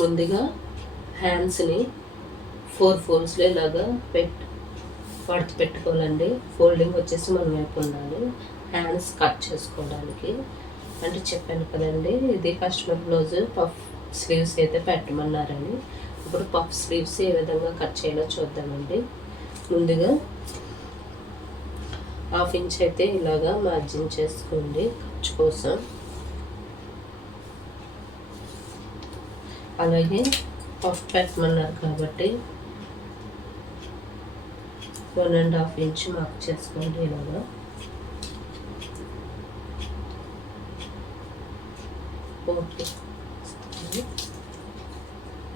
ముందుగా హ్యాండ్స్ని 4 ఫోల్డ్స్లో ఇలాగా పడితే పెట్టుకోవాలండి. ఫోల్డింగ్ వచ్చేసి మన వైపు ఉండాలి. హ్యాండ్స్ కట్ చేసుకోవడానికి అంటే చెప్పాను కదండి, ఇది కస్టమర్ బ్లౌజ్ పఫ్ స్లీవ్స్ అయితే పెట్టమన్నారని. ఇప్పుడు పఫ్ స్లీవ్స్ ఏ విధంగా కట్ చేయాలో చూద్దామండి. ముందుగా 1/2 ఇంచ్ అయితే ఇలాగా మార్జిన్ చేసుకోండి ఖర్చు కోసం. అలాగే పఫ్ పెట్టమన్నారు కాబట్టి 1.5 ఇంచ్ మార్క్ చేసుకోండి. ఇలాగా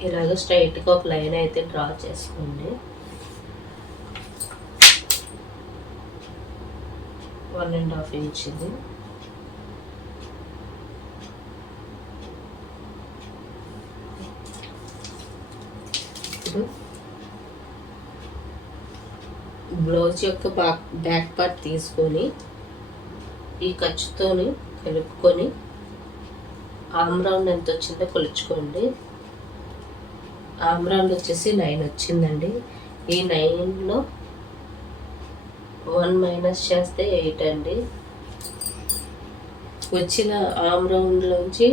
ఇలాగ స్ట్రైట్గా ఒక లైన్ అయితే డ్రా చేసుకోండి. 1.5 ఇంచ్ ఇది. ఇప్పుడు బ్లౌజ్ యొక్క బ్యాక్ పార్ట్ తీసుకొని ఈ ఖర్చుతోని కలుపుకొని ఆమ్ రౌండ్ ఎంత వచ్చిందో కొలుచుకోండి. ఆమ్ రౌండ్ వచ్చేసి 9 వచ్చిందండి. ఈ 9లో 1 మైనస్ చేస్తే 8 అండి. వచ్చిన ఆమ్ రౌండ్లోంచి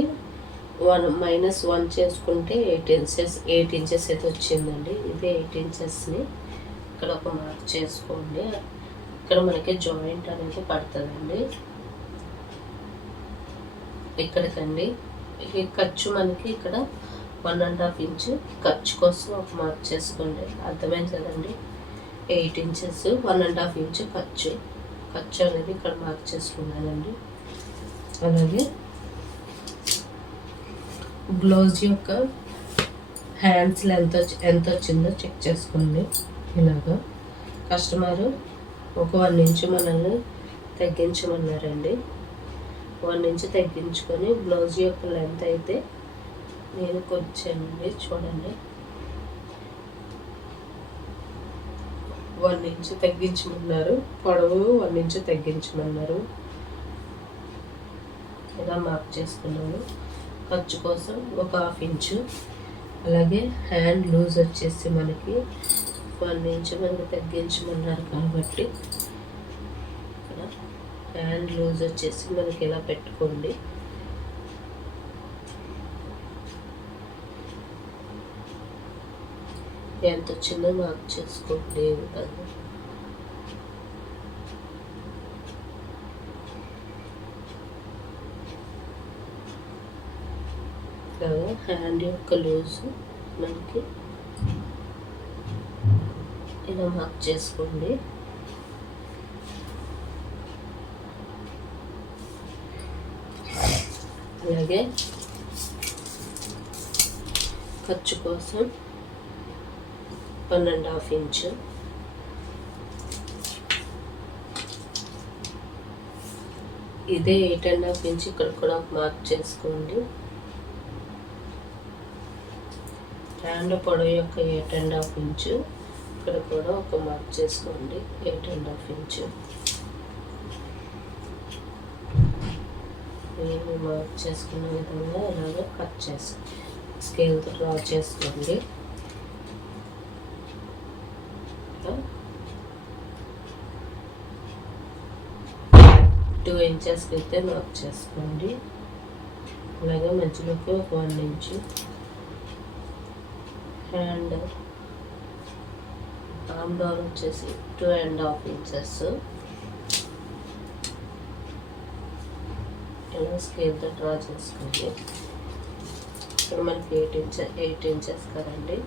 1 చేసుకుంటే 8 ఇంచెస్ అయితే వచ్చిందండి. ఇదే 8 ఇంచెస్ని ఇక్కడ ఒక మార్క్ చేసుకోండి. ఇక్కడ మనకి జాయింట్ అనేది పడుతుందండి. ఇక్కడికండి ఈ ఖర్చు మనకి ఇక్కడ 1.5 ఇంచ్ ఖర్చు కోసం ఒక మార్క్ చేసుకోండి. అర్థమైంది కదండి. 8 ఇంచెస్ 1.5 ఇంచ్ ఖర్చు అనేది ఇక్కడ మార్క్ చేసుకున్నానండి. అలాగే బ్లౌజ్ యొక్క హ్యాండ్స్ లెంత్ ఎంత వచ్చిందో చెక్ చేసుకోండి. ఇలాగా కస్టమరు ఒక 1 ఇంచ్ మనల్ని తగ్గించమన్నారండి. 1 ఇంచ్ తగ్గించుకొని బ్లౌజ్ యొక్క లెంత్ అయితే నేను కొలిచానండి. చూడండి, 1 ఇంచ్ తగ్గించమన్నారు. పొడవు 1 ఇంచ్ తగ్గించమన్నారు. ఇలా మార్క్ చేసుకున్నాను. ఖర్చు కోసం ఒక 1/2 ఇంచు. అలాగే హ్యాండ్ లూజ్ వచ్చేసి మనకి 1 ఇంచ్ మనకి తగ్గించమన్నారు కాబట్టి ఇక్కడ హ్యాండ్ లూజ్ వచ్చేసి మనకి ఇలా పెట్టుకోండి. ఎంత వచ్చిందో మార్క్ చేసుకోండి. హ్యాండ్ యొక్క లూజు మనకి ఇలా మార్క్ చేసుకోండి. అలాగే ఖర్చు కోసం 1.5 ఇంచ్. ఇదే 8.5 ఇంచ్ ఇక్కడ కూడా మార్క్ చేసుకోండి. హ్యాండ్ పొడవు యొక్క 8.5 ఇంచ్ ఇక్కడ కూడా ఒక మార్క్ చేసుకోండి. 8.5 ఇంచ్ నేను మార్క్ చేసుకున్న విధంగా ఇలాగ కట్ చేసి స్కేల్తో డ్రా చేసుకోండి. 2 ఇంచెస్కి అయితే మార్క్ చేసుకోండి. అలాగే మధ్యలోకి ఒక 1 ఇంచ్. హ్యాండ్ ఆమ్ డౌన్ వచ్చేసి 2.5 ఇంచెస్. ఇలా స్కేల్తో డ్రా చేసుకోండి. ఇక్కడ మనకి 8 ఇంచెస్ కదండి.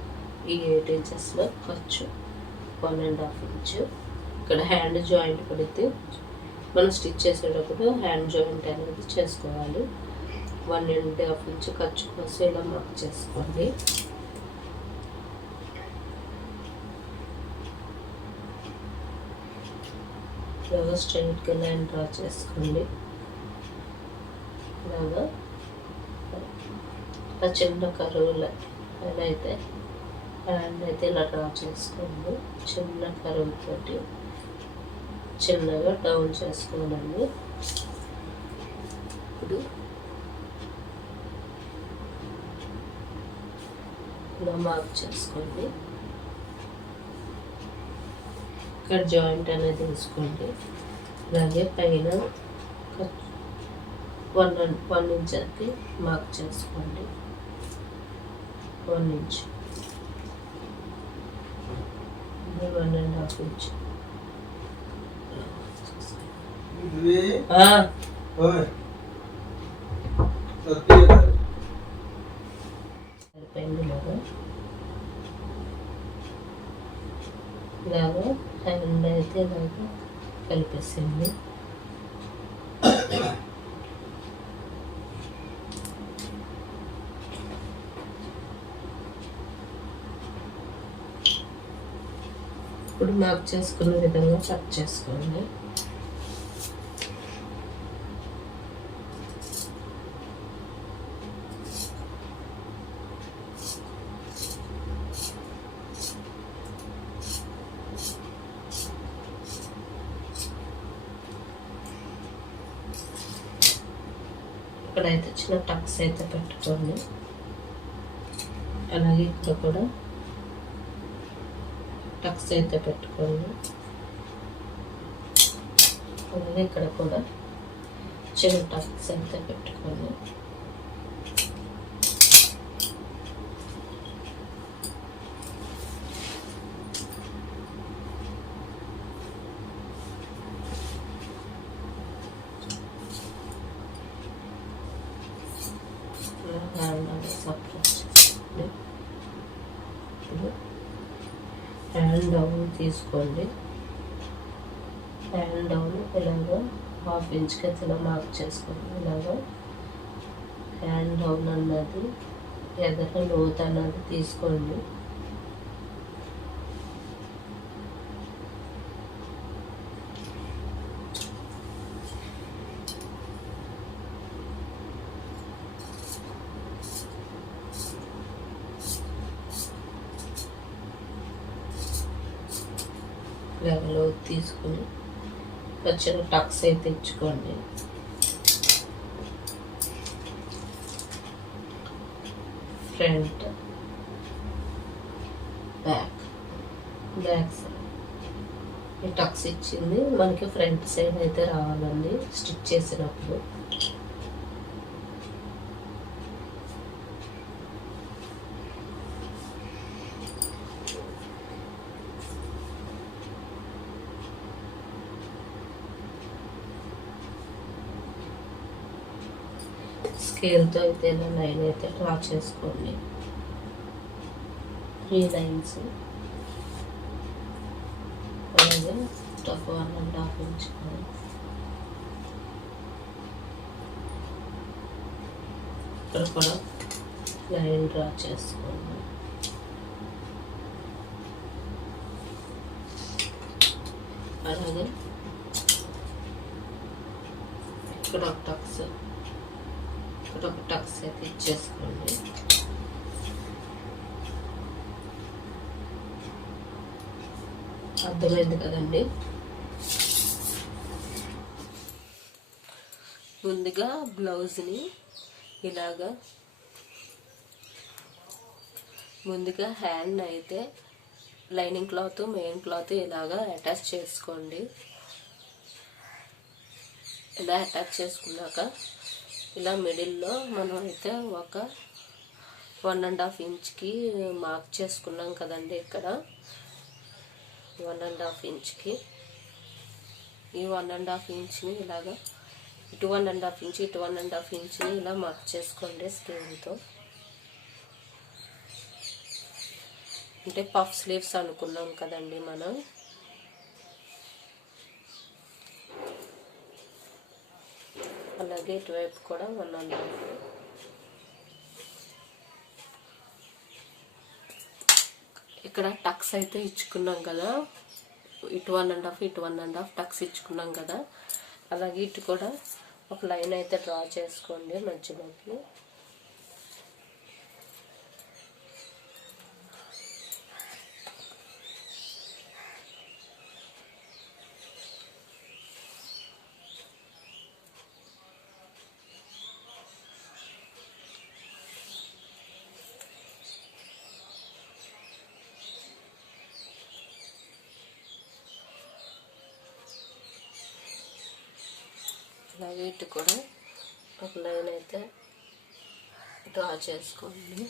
ఈ 8 ఇంచెస్లో ఖర్చు 1.5 ఇంచ్. ఇక్కడ హ్యాండ్ జాయింట్ పడితే మనం స్టిచ్ చేసేటప్పుడు హ్యాండ్ జాయింట్ అనేది చేసుకోవాలి. 1.5 ఇంచ్ ఖర్చు కోసం ఇలా మార్క్ చేసుకోండి. ఇలాగా స్ట్రైట్గా లైన్ డ్రా చేసుకోండి. ఇలాగా చిన్న కరువు లైన్ అయితే హ్యాండ్ అయితే ఇలా డ్రా చేసుకోండి. చిన్న కరువుతోటి చిన్నగా డౌన్ చేసుకోవాలండి. ఇప్పుడు ఇలా మార్క్ చేసుకోండి. ఇక్కడ జాయింట్ అనేది తీసుకోండి. అలాగే పైన 1 ఇంచ్ అయితే మార్క్ చేసుకోండి. 1 ఇంచ్, 1.5 ఇంచ్. సరిపోయింది ఇలాగా హ్యాండ్ అయితే ఇలాగా కలిపేసింది. ఇప్పుడు మార్క్ చేసుకున్న విధంగా కట్ చేసుకోండి. ఇక్కడైతే చిన్న టక్స్ అయితే పెట్టుకోండి. అలాగే ఇక్కడ కూడా టక్స్ అయితే పెట్టుకోండి. అలాగే ఇక్కడ కూడా చిన్న టక్స్ అయితే పెట్టుకోండి. హ్యాండ్ డౌన్ తీసుకోండి. హ్యాండ్ డౌన్ ఇలాగా 1/2 ఇంచ్కి ఇలా మార్క్ చేసుకోండి. ఇలాగా హ్యాండ్ డౌన్ అన్నది ఎదర లోతు అన్నది తీసుకోండి. ఇలాగలో తీసుకుని వచ్చిన టక్స్ అయితే ఇచ్చుకోండి. ఫ్రంట్, బ్యాక్ సైడ్ ఈ టక్స్ ఇచ్చింది మనకి ఫ్రంట్ సైడ్ అయితే రావాలండి స్టిచ్ చేసినప్పుడు. స్కేల్తో అయితే ఇలా లైన్ అయితే డ్రా చేసుకోండి. 3 లైన్స్. అలాగే 1.5 ఇంచ్ ఇక్కడ కూడా లైన్ డ్రా చేసుకోండి. అలాగే ఇక్కడ ఒక టక్స్, ఇక్కడ ఒక టక్స్ అయితే ఇచ్చేసుకోండి. అర్థమైంది కదండి. ముందుగా బ్లౌజ్ని ఇలాగా ముందుగా హ్యాండ్ అయితే లైనింగ్ క్లాత్ మెయిన్ క్లాత్ ఇలాగా అటాచ్ చేసుకోండి. ఇలా అటాచ్ చేసుకున్నాక ఇలా మిడిల్లో మనం అయితే ఒక 1.5 ఇంచ్కి మార్క్ చేసుకున్నాం కదండి. ఇక్కడ 1.5 ఇంచ్కి ఈ 1.5 ఇంచ్ని ఇలాగా ఇటు 1.5 ఇంచ్ ఇటు 1.5 ఇంచ్ని ఇలా మార్క్ చేసుకోండి స్కేల్తో. అంటే పఫ్ స్లీవ్స్ అనుకున్నాం కదండి మనం. అలాగే ఇటువైపు కూడా 1.5. ఇక్కడ టక్స్ అయితే ఇచ్చుకున్నాం కదా, ఇటు 1.5 ఇటు 1.5 టక్స్ ఇచ్చుకున్నాం కదా. అలాగే ఇటు కూడా ఒక లైన్ అయితే డ్రా చేసుకోండి మధ్యలోకి. ఇటు కూడా ఒక లైన్ అయితే డ్రా చేసుకోండి.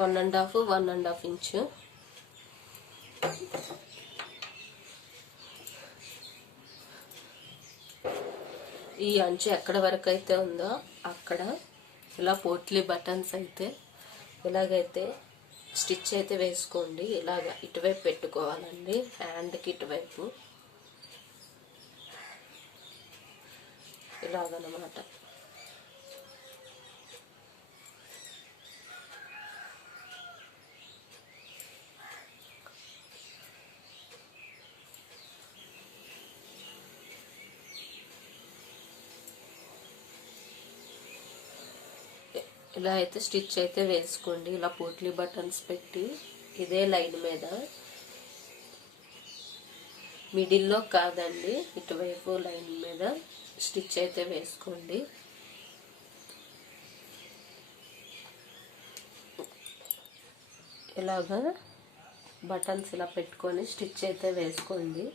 One and half inch. ఈ అంచు ఎక్కడ వరకు అయితే ఉందో అక్కడ ఇలా పోట్లీ బటన్స్ అయితే ఇలాగైతే స్టిచ్ అయితే వేసుకోండి. ఇలాగ ఇటువైపు పెట్టుకోవాలండి, హ్యాండ్కి ఇటువైపు ఇలాగనమాట. ఇలా అయితే స్టిచ్ అయితే వేసుకోండి. ఇలా పోట్లీ బటన్స్ పెట్టి ఇదే లైన్ మీద, మిడిల్లో కాదండి, ఇటువైపు లైన్ మీద స్టిచ్ అయితే వేసుకోండి. ఇలాగా బటన్స్ ఇలా పెట్టుకొని స్టిచ్ అయితే వేసుకోండి.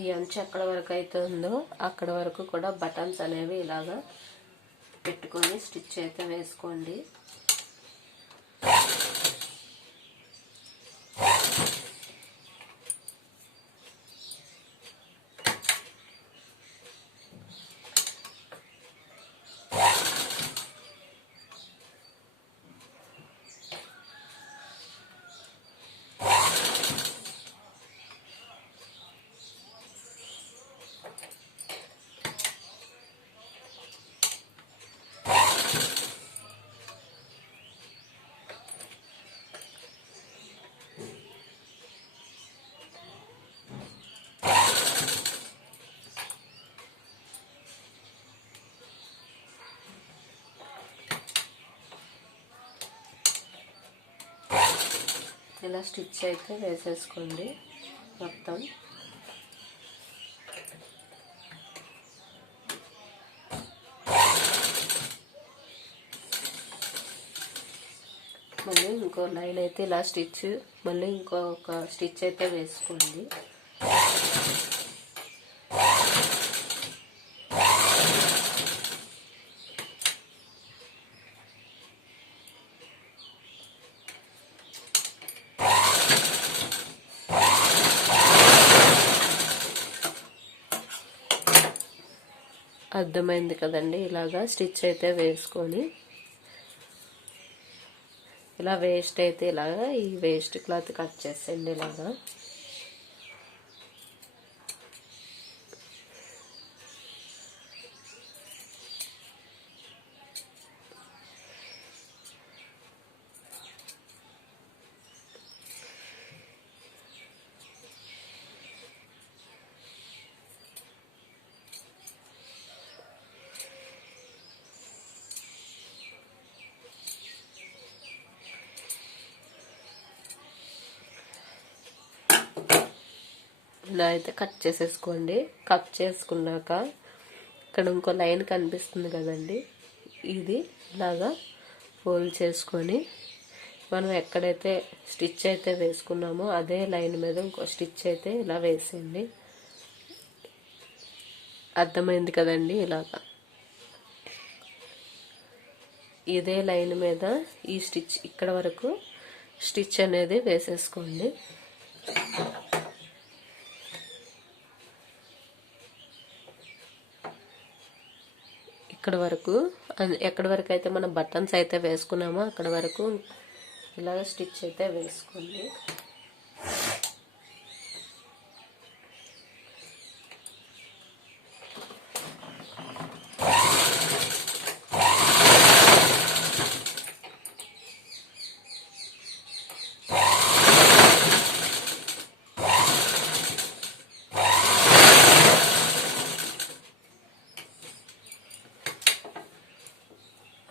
ఈ అంచు ఎక్కడ వరకు అయితే ఉందో అక్కడ వరకు కూడా బటన్స్ అనేవి ఇలాగా పెట్టుకొని స్టిచ్ అయితే వేసుకోండి. ఇలా స్టిచ్ అయితే వేసేసుకోండి మొత్తం. మళ్ళీ ఇంకో లైన్ అయితే ఇలా స్టిచ్, మళ్ళీ ఇంకొక స్టిచ్ అయితే వేసుకోండి. అర్థమైంది కదండి. ఇలాగా స్టిచ్ అయితే వేసుకొని ఇలా వేస్ట్ అయితే ఇలాగా ఈ వేస్ట్ క్లాత్ కట్ చేసేయండి. ఇలాగా ఇలా అయితే కట్ చేసేసుకోండి. కట్ చేసుకున్నాక ఇక్కడ ఇంకో లైన్ కనిపిస్తుంది కదండి, ఇది ఇలాగా ఫోల్డ్ చేసుకొని మనం ఎక్కడైతే స్టిచ్ అయితే వేసుకున్నామో అదే లైన్ మీద ఇంకో స్టిచ్ అయితే ఇలా వేసేయండి. అర్థమైంది కదండి. ఇలాగా ఇదే లైన్ మీద ఈ స్టిచ్ ఇక్కడ వరకు స్టిచ్ అనేది వేసేసుకోండి. ఇక్కడ వరకు, ఎక్కడి వరకు అయితే మనం బటన్స్ అయితే వేసుకున్నామో అక్కడ వరకు ఇలాగ స్టిచ్ అయితే వేసుకోండి.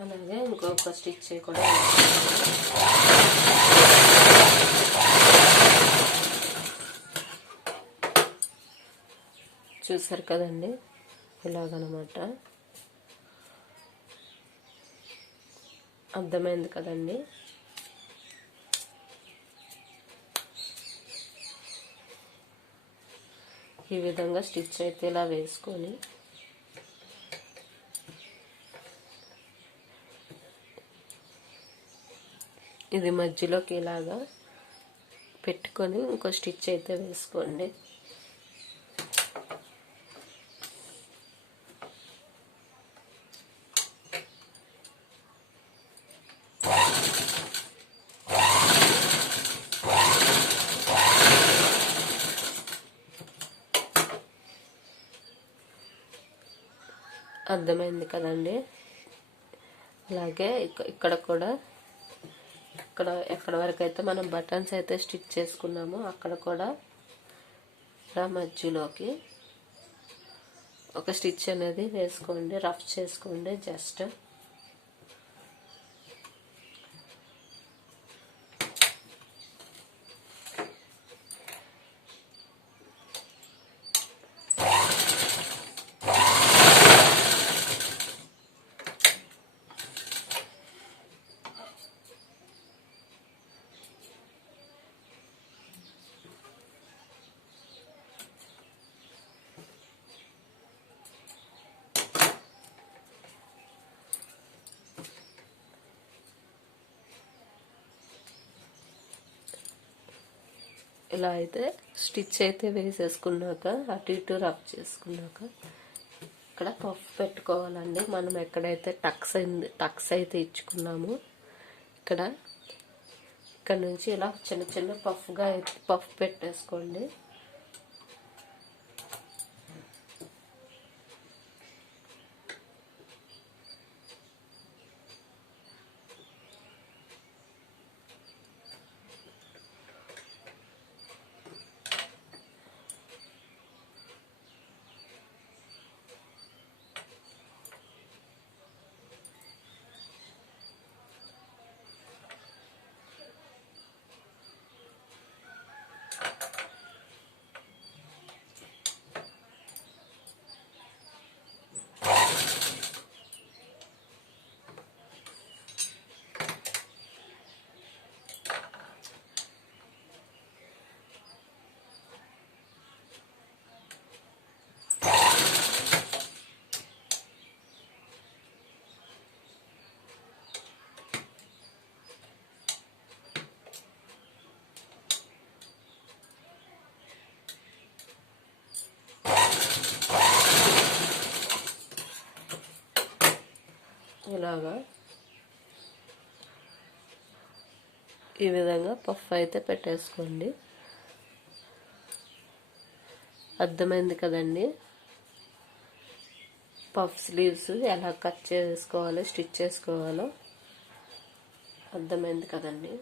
అలాగే ఇంకొక స్టిచ్ కూడా చూసారు కదండి, ఇలాగనమాట. అర్థమైంది కదండి. ఈ విధంగా స్టిచ్ అయితే ఇలా వేసుకొని ఇది మధ్యలోకి ఇలాగా పెట్టుకొని ఇంకో స్టిచ్ అయితే వేసుకోండి. అర్థమైంది కదండి. అలాగే ఇక్కడ కూడా ఎక్కడ వరకు అయితే మనం బటన్స్ అయితే స్టిచ్ చేసుకున్నామో అక్కడ కూడా ఇలా మధ్యలోకి ఒక స్టిచ్ అనేది వేసుకోండి, రఫ్ చేసుకోండి జస్ట్. ఇలా అయితే స్టిచ్ అయితే వేసేసుకున్నాక అటు ఇటు రఫ్ చేసుకున్నాక ఇక్కడ పఫ్ పెట్టుకోవాలండి. మనం ఎక్కడైతే టక్స్ అయితే ఇచ్చుకున్నామో ఇక్కడ నుంచి ఇలా చిన్న చిన్న పఫ్ పెట్టేసుకోండి. ఇలాగా ఈ విధంగా పఫ్ అయితే పెట్టేసుకోండి. అర్థమైంది కదండి. పఫ్ స్లీవ్స్ ఎలా కట్ చేసుకోవాలో స్టిచ్ చేసుకోవాలో అర్థమైంది కదండి.